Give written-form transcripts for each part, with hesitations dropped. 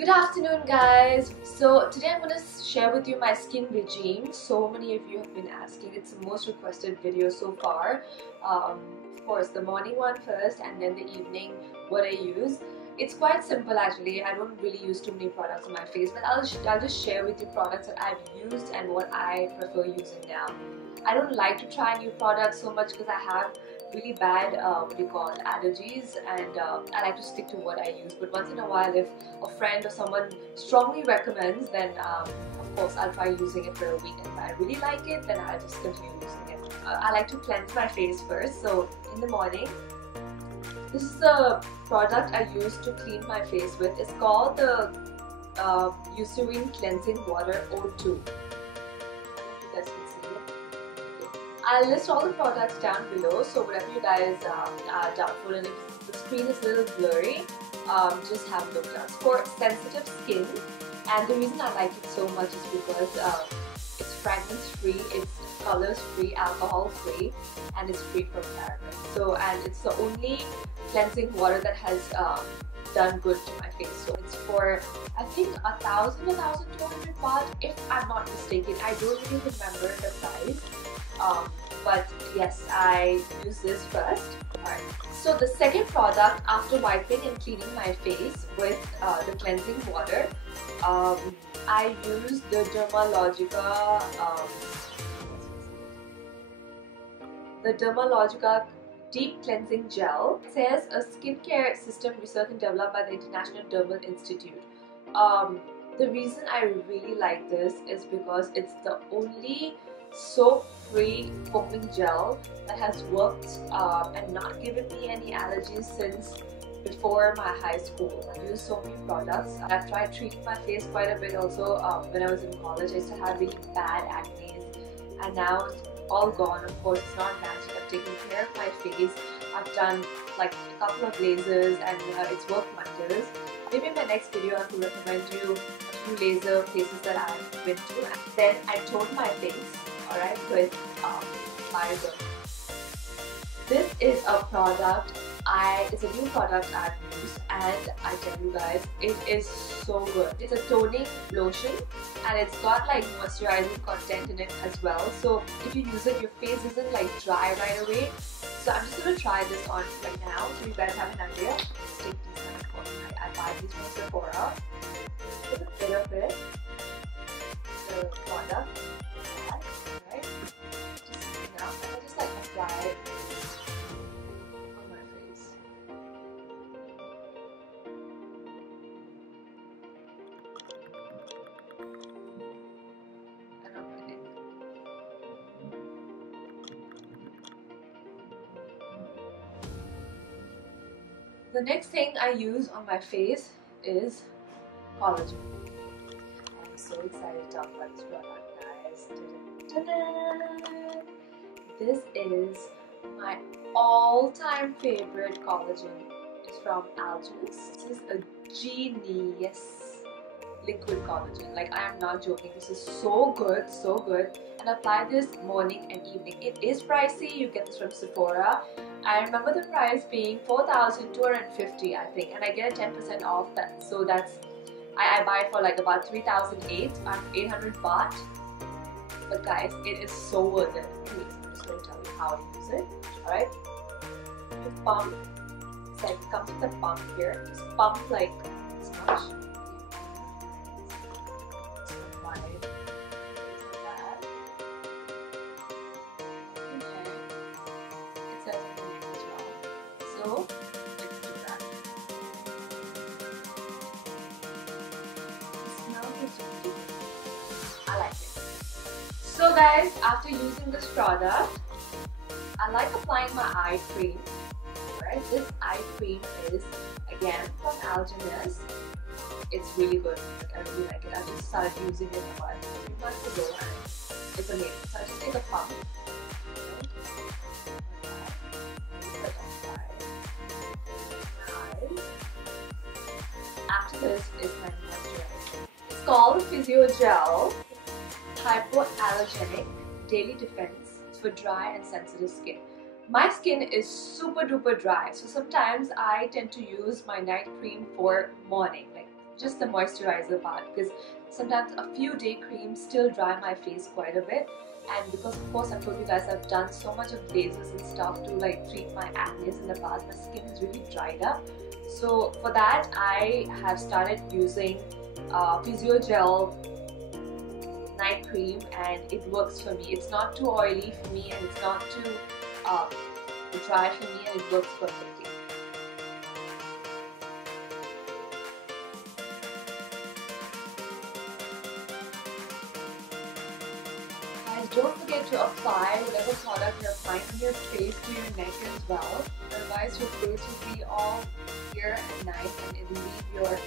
Good afternoon, guys. So today I'm going to share with you my skin regime. So many of you have been asking. It's the most requested video so far. Of course, the morning one first and then the evening what I use. It's quite simple actually. I don't really use too many products on my face, but I'll just share with you products that I've used and what I prefer using now. I don't like to try new products so much because I have really bad allergies, and I like to stick to what I use. But once in a while, if a friend or someone strongly recommends, then of course I'll try using it for a week, and if I really like it, then I'll just continue using it. I like to cleanse my face first, so in the morning, this is the product I use to clean my face with. It's called the Eucerine Cleansing Water O2. You guys can see it. I'll list all the products down below, so whatever you guys are doubtful, and if the screen is a little blurry, just have a look down. It's for sensitive skin, and the reason I like it so much is because it's fragrance free, it's colors free, alcohol free, and it's free from parabens. So, and it's the only cleansing water that has done good to my face. So it's for, I think, 1,200 baht, if I'm not mistaken. I don't really remember the price. But yes, I use this first. Alright, so the second product after wiping and cleaning my face with the cleansing water, I use the Dermalogica Deep Cleansing Gel. It says a skincare system researched and developed by the International Dermal Institute. The reason I really like this is because it's the only soap-free foaming gel that has worked and not given me any allergies since before my high school. I used so many products. I've tried treating my face quite a bit also when I was in college. I used to have really bad acne, and now it's all gone. Of course, it's not magic. I've taken care of my face. I've done like a couple of lasers, and it's worked wonders. Maybe in my next video I will recommend you a few laser places that I've been to. And then I toned my face, alright, with Marisa. This is a product, it's a new product I've used, and I tell you guys, it is so good. It's a toning lotion, and it's got like moisturizing content in it as well. So if you use it, your face isn't like dry right away. So I'm just going to try this on right now so you guys have an idea. Let's take these kind of, I buy these from Sephora. Put a bit of it, the product. Right? Just enough, and I just like apply it on my face. And on my neck. The next thing I use on my face is collagen. I'm so excited to talk about this product, guys. Ta-da! This is my all-time favorite collagen. It's from Algenist. This is a genius liquid collagen. Like, I am not joking. This is so good, so good. And apply this morning and evening. It is pricey. You get this from Sephora. I remember the price being 4,250, I think, and I get a 10% off that. So that's, I buy it for like about 3,800 baht. But guys, it is so worth it. Anyways, I'm just going to tell you how I use it. Alright, you pump. It's like it comes with a pump here. Just pump like this much. So, let's do that. The smell is really good. I like it. So guys, after using this product, I like applying my eye cream. Right? This eye cream is again from Algenist. It's really good. Like, I really like it. I just started using it about 3 months ago, and it's amazing. So I just take a pump. After this is my moisturizer. It's called Physigel Hypoallergenic Daily Defense for dry and sensitive skin. My skin is super duper dry, so sometimes I tend to use my night cream for morning, like just the moisturizer part, because sometimes a few day creams still dry my face quite a bit. And because of course I've told you guys I've done so much of lasers and stuff to like treat my acne in the past, my skin has really dried up. So for that I have started using Physigel night cream, and it works for me. It's not too oily for me, and it's not too dry for me, and it works perfectly. Guys, don't forget to apply whatever product you're applying on your face to your neck as well. Otherwise your face will be all here at night and it will leave your...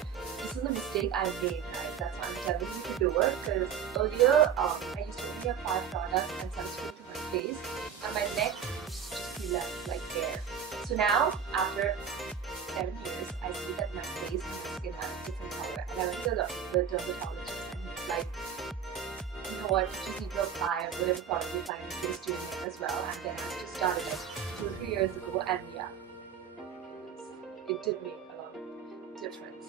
This is a mistake I made, guys. That's why I'm telling you to do it, because earlier I used to only apply products and sunscreen to my face, and my neck used to just be left like bare. So now, after 7 years, I see that my face and my skin are a different color, and I went to the dermatologist and he's like, you know what, you just need to apply whatever product you apply on your face to your neck as well. And then I just started like 2 or 3 years ago, and yeah, it did make a lot of difference.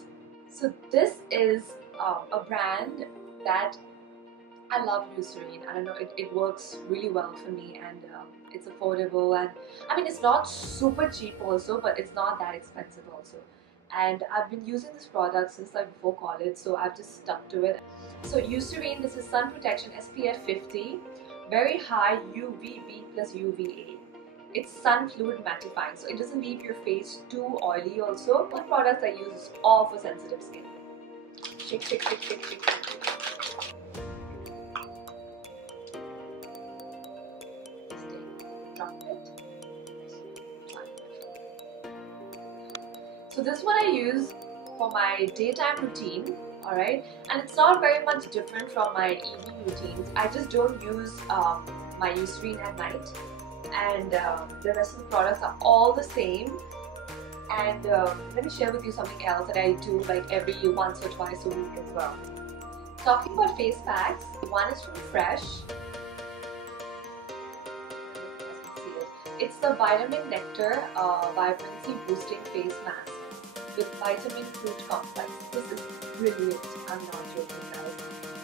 So this is a brand that I love, Eucerine. I don't know, it works really well for me, and it's affordable, and I mean it's not super cheap also, but it's not that expensive also. And I've been using this product since like before college, so I've just stuck to it. So Eucerine, this is sun protection SPF 50, very high UVB plus UVA. It's sun fluid mattifying, so it doesn't leave your face too oily also. The products I use is all for sensitive skin. Shake, shake, shake, shake, shake, shake. Drop it. So this is what I use for my daytime routine, alright? And it's not very much different from my evening routines. I just don't use my Eucerine at night. And the rest of the products are all the same. And let me share with you something else that I do like every once or twice a week as well. Talking about face packs, one is from Fresh. It's the Vitamin Nectar Vibrancy Boosting Face Mask with Vitamin Fruit Complex. This is brilliant. I'm not joking, guys.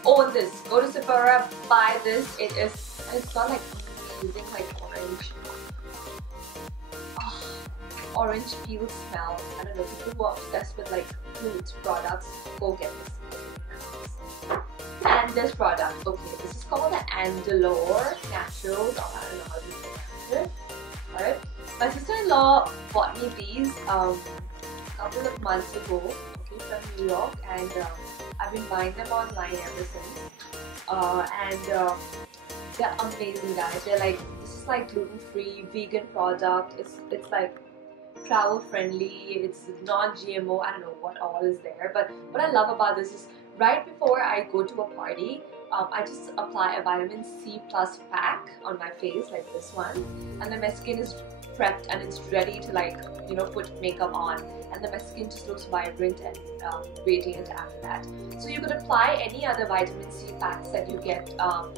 Own this. Go to Sephora, buy this. It is, and it's got like using like orange peel smell. I don't know, people who are obsessed with like fruit products, go get this. And this product, okay, this is called the Andalogue Naturals. Oh, I don't know how to pronounce it. Alright, my sister-in-law bought me these a couple of months ago, okay, from New York, and I've been buying them online ever since. They're amazing, guys. They're like, this is like gluten-free, vegan product. It's like travel friendly, it's non-GMO. I don't know what all is there, but what I love about this is right before I go to a party, I just apply a vitamin C plus pack on my face like this one, and then my skin is prepped and it's ready to like, you know, put makeup on, and then my skin just looks vibrant and radiant after that. So you could apply any other vitamin C packs that you get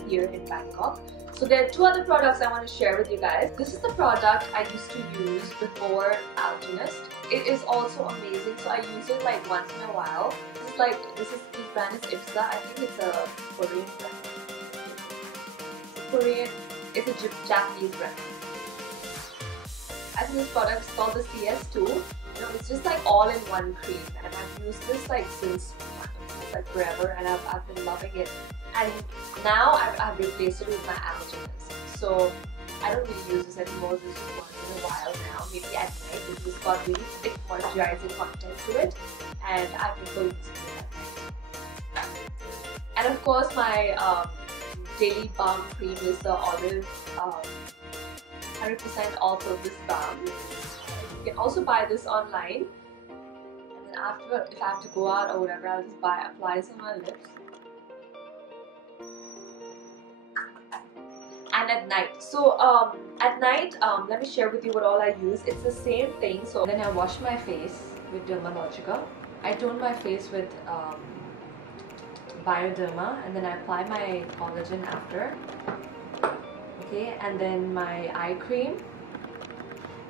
here in Bangkok. So there are 2 other products I want to share with you guys. This is the product I used to use before Algenist. It is also amazing, so I use it like once in a while. This brand is Ipsa. I think it's a Korean brand. It's a Japanese brand. I think this product is called the CS2. You know, it's just like all-in-one cream, and I've used this like since like forever, and I've been loving it. And now I've replaced it with my Algenist. So I don't really use this anymore. This is just once in a while now, maybe at night. It's just got really thick moisturizing content to it, and I prefer using it at night. And of course, my daily balm cream is the Olive 100% all-purpose balm. You can also buy this online, and then after, if I have to go out or whatever, I'll just apply this on my lips. And at night, so at night, let me share with you what all I use. It's the same thing. So then I wash my face with Dermalogica. I tone my face with Bioderma, and then I apply my collagen after. Okay, and then my eye cream.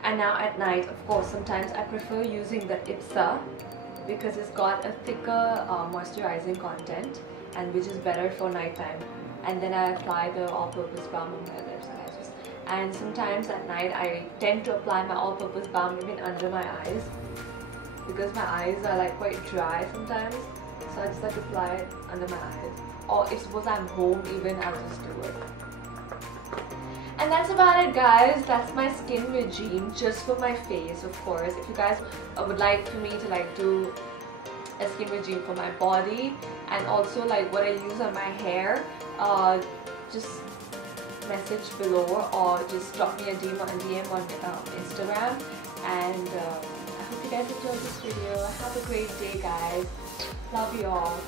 And now at night, of course, sometimes I prefer using the Ipsa because it's got a thicker moisturizing content, and which is better for nighttime. And then I apply the all-purpose balm on my lips, and sometimes at night I tend to apply my all-purpose balm even under my eyes, because my eyes are like quite dry sometimes, so I just like apply it under my eyes. Or if suppose I'm home even, I'll just do it. And that's about it, guys. That's my skin regime just for my face, of course. If you guys would like for me to like do a skin regime for my body and also like what I use on my hair, just message below or just drop me a DM on Instagram. And I hope you guys enjoyed this video. Have a great day, guys. Love you all.